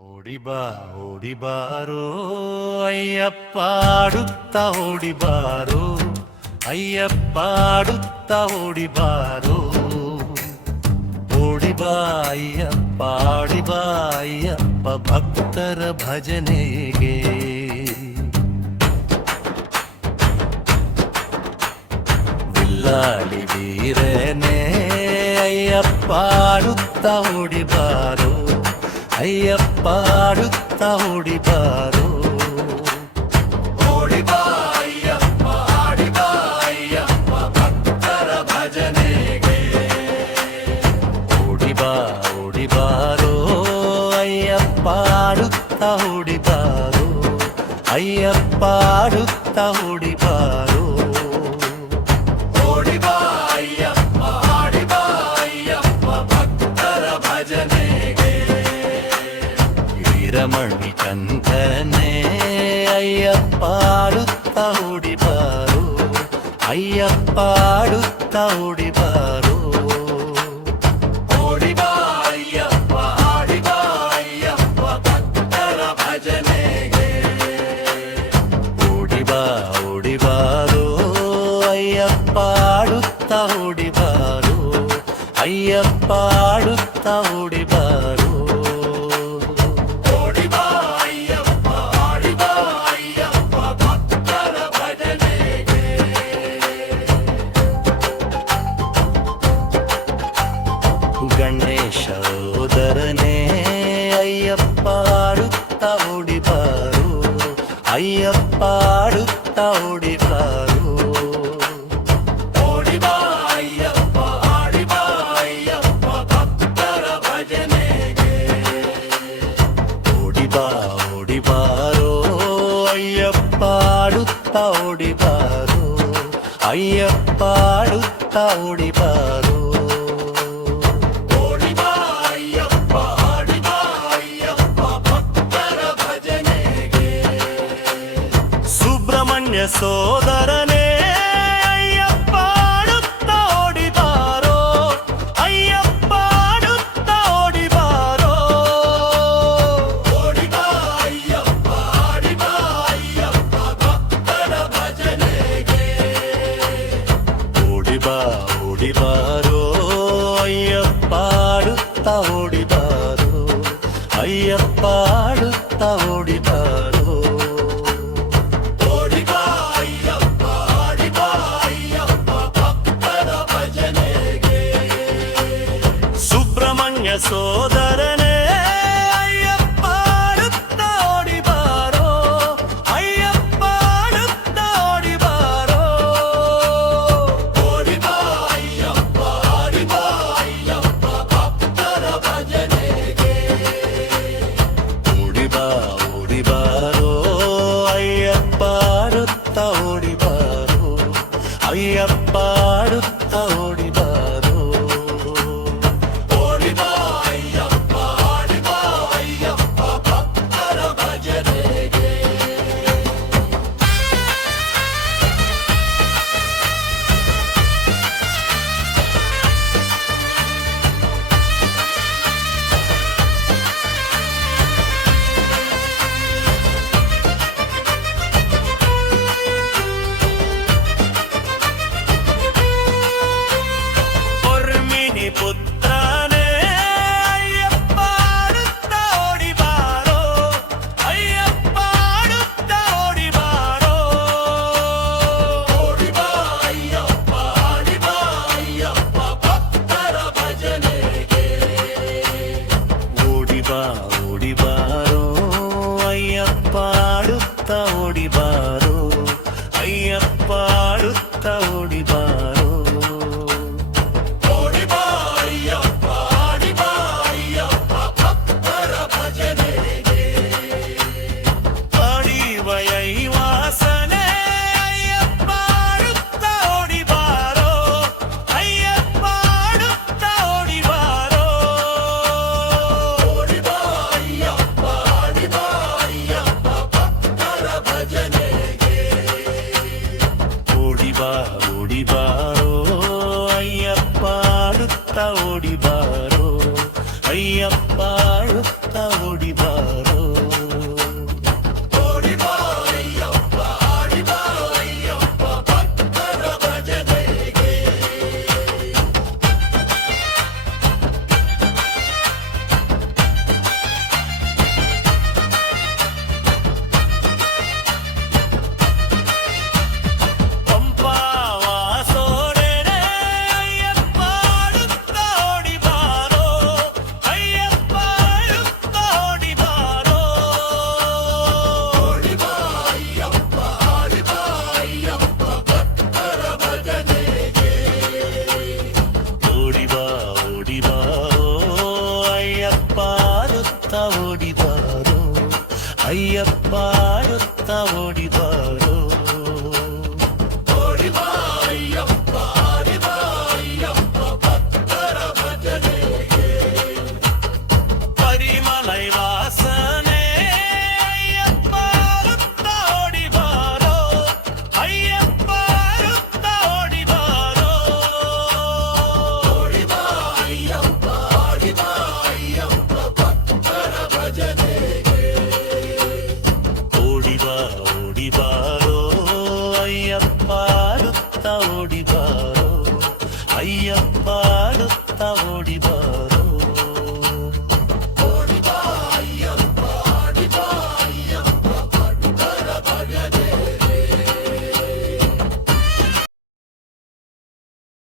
ಓಡಿ ಬಾರೋ ಅಯ್ಯಪ್ಪ ಆಡುತ್ತಾ ಓಡಿ ಬಾರೋ ಅಯ್ಯಪ್ಪ ಆಡುತ್ತಾ ಓಡಿ ಬಾರೋ ಓಡಿ ಬಾ ಅಯ್ಯಪ್ಪ ಆಡಿ ಬಾ ಅಯ್ಯಪ್ಪ ಭಕ್ತರ ಭಜನೆಗೆ ವಿಲ್ಲಾಡಿ ವೀರನೇ ಅಯ್ಯಪ್ಪ ಆಡುತ್ತಾ ಓಡಿ ಬಾರೋ ಅಯ್ಯಪ್ಪ ಆಡುತ್ತಾ ಓಡಿ ಬಾರೋ ಓಡಿ ಬಾ ಅಯ್ಯಪ್ಪ ಆಡಿ ಬಾ ಅಯ್ಯಪ್ಪ ಭಕ್ತರ ಭಜನೆಗೆ ಓಡಿ ಬಾರೋ ಅಯ್ಯಪ್ಪ ಆಡುತ್ತಾ ಓಡಿ ಬಾರೋ ಅಯ್ಯಪ್ಪ ಆಡುತ್ತಾ ಓಡಿ ಬಾರೋ ಓಡಿ ಬಾ ಅಯ್ಯಪ್ಪ ಆಡಿ ಬಾ ಅಯ್ಯಪ್ಪ ಭಕ್ತರ ಭಜನೆಗೆ ವೀರಮಣಿ ಕಂಠನೇ ಅಯ್ಯಪ್ಪ ಆಡುತ್ತಾ ಓಡಿ ಬಾರೋ ಅಯ್ಯಪ್ಪ ಆಡುತ್ತಾ ಓಡಿ ಬಾರೋ ಓಡಿ ಬಾ ಅಯ್ಯಪ್ಪ ಆಡಿ ಬಾ ಅಯ್ಯಪ್ಪ ಭಕ್ತರ ಭಜನೆಗೆ ಓಡಿ ಬಾರೋ ಅಯ್ಯಪ್ಪ ಆಡುತ್ತಾ ಓಡಿ ಬಾರೋ ಅಯ್ಯಪ್ಪ ಆಡುತ್ತಾ ಓಡಿ ಬಾರೋ ಗಣೇಶೋದರನೇ ಅಯ್ಯಪ್ಪ ಆಡುತ್ತಾ ಓಡಿ ಬಾರೋ ಅಯ್ಯಪ್ಪ ಆಡುತ್ತಾ ಓಡಿ ಬಾರೋ ಓಡಿ ಬಾ ಅಯ್ಯಪ್ಪ ಆಡಿ ಬಾ ಅಯ್ಯಪ್ಪ ಭಕ್ತರ ಭಜನೆಗೆ ಓಡಿ ಬಾರೋ ಅಯ್ಯಪ್ಪ ಆಡುತ್ತಾ ಓಡಿ ಬಾರೋ ಅಯ್ಯಪ್ಪ ಆಡುತ್ತಾ ಓಡಿ ಬಾರೋ ಸುಬ್ರಹ್ಮಣ್ಯ ಸೋದರನೇ ಅಯ್ಯಪ್ಪ ಆಡುತ್ತಾ ಓಡಿ ಬಾರೋ ಅಯ್ಯಪ್ಪ ಆಡುತ್ತಾ ಓಡಿ ಬಾರೋ ಓಡಿ ಬಾ ಅಯ್ಯಪ್ಪ ಆಡಿ ಬಾ ಅಯ್ಯಪ್ಪ ಭಕ್ತರ ಭಜನೆಗೆ ಓಡಿ ಬಾರೋ ಅಯ್ಯಪ್ಪ ಆಡುತ್ತಾ ಓಡಿ ಬಾರೋ ಅಯ್ಯಪ್ಪ ಆಡುತ್ತಾ ಓಡಿ ಬಾರೋ ಸುಬ್ರಹ್ಮಣ್ಯ ಸೋದರನೇ ಅಯ್ಯಪ್ಪ ಆಡುತ್ತಾ ಓಡಿ ಬಾರೋ ಅಯ್ಯಪ್ಪ ಆಡುತ್ತಾ ಓಡಿ ಬಾರೋ ಓಡಿ ಬಾ ಅಯ್ಯಪ್ಪ ಆಡಿ ಬಾ ಅಯ್ಯಪ್ಪ ಭಕ್ತರ ಭಜನೆಗೆ ಓಡಿ ಬಾರೋ ಅಯ್ಯಪ್ಪ ಆಡುತ್ತಾ ಓಡಿ ಬಾರೋ ಅಯ್ಯಪ್ಪ ಆಡುತ್ತಾ ಓಡಿ ಬಾರೋ ಪುತ್ರನೇ ಅಯ್ಯಪ್ಪ ಆಡುತ್ತಾ ಓಡಿ ಬಾರೋ ಅಯ್ಯಪ್ಪ ಆಡುತ್ತಾ ಓಡಿ ಬಾರೋ ಓಡಿ ಬಾ ಅಯ್ಯಪ್ಪ ಆಡಿ ಬಾ ಅಯ್ಯಪ್ಪ ಭಕ್ತರ ಭಜನೆಗೆ ಓಡಿ ಬಾರೋ ಅಯ್ಯಪ್ಪ ಆಡುತ್ತಾ ಓಡಿ ಬಾರೋ ಅಯ್ಯಪ್ಪ ಆಡುತ್ತಾ ಓಡಿ ಬಾರೋ ಓಡಿ ಬಾರೋ ಅಯ್ಯಪ್ಪ ಆಡುತ್ತಾ ಓಡಿ ಬಾರೋ ಅಯ್ಯಪ್ಪ